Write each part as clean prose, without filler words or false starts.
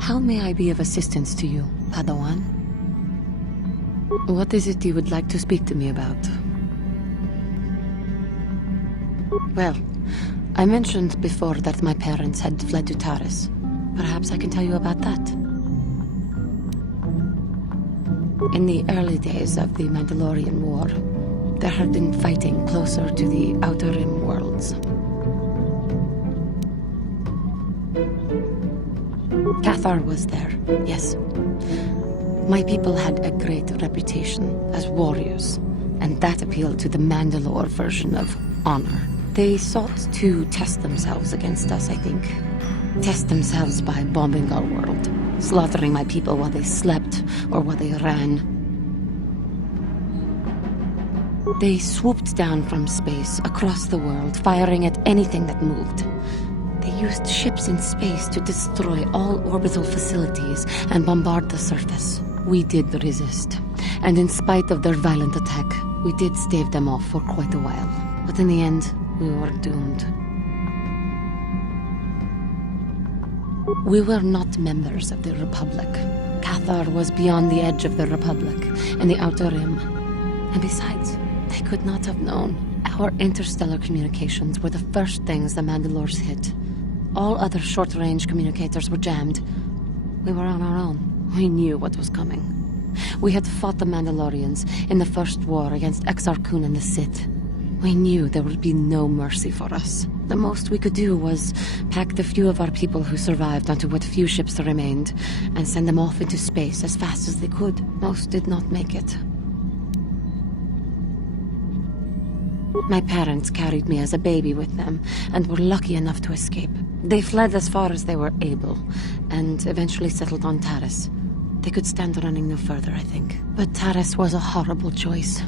How may I be of assistance to you, Padawan? What is it you would like to speak to me about? Well, I mentioned before that my parents had fled to Taris. Perhaps I can tell you about that. In the early days of the Mandalorian War, there had been fighting closer to the Outer Rim worlds. KotOR was there, yes. My people had a great reputation as warriors, and that appealed to the Mandalore version of honor. They sought to test themselves against us, I think. Test themselves by bombing our world, slaughtering my people while they slept or while they ran. They swooped down from space across the world, firing at anything that moved. They used ships in space to destroy all orbital facilities and bombard the surface. We did resist, and in spite of their violent attack, we did stave them off for quite a while. But in the end, we were doomed. We were not members of the Republic. KotOR was beyond the edge of the Republic, in the Outer Rim. And besides, they could not have known. Our interstellar communications were the first things the Mandalores hit. All other short-range communicators were jammed. We were on our own. We knew what was coming. We had fought the Mandalorians in the first war against Exar Kun and the Sith. We knew there would be no mercy for us. The most we could do was pack the few of our people who survived onto what few ships remained and send them off into space as fast as they could. Most did not make it. My parents carried me as a baby with them and were lucky enough to escape. They fled as far as they were able and eventually settled on Taris. They could stand running no further, I think. But Taris was a horrible choice.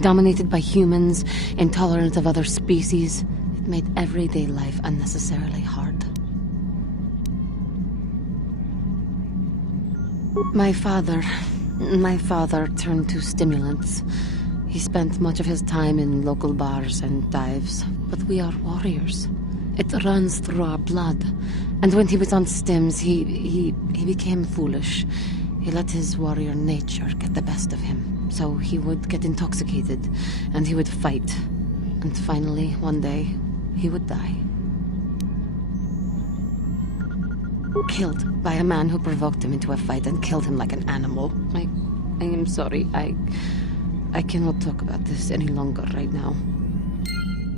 Dominated by humans, intolerant of other species, it made everyday life unnecessarily hard. My father turned to stimulants. He spent much of his time in local bars and dives. But we are warriors. It runs through our blood. And when he was on stims, he became foolish. He let his warrior nature get the best of him. So he would get intoxicated, and he would fight. And finally, one day, he would die. Killed by a man who provoked him into a fight and killed him like an animal. I am sorry. I cannot talk about this any longer right now.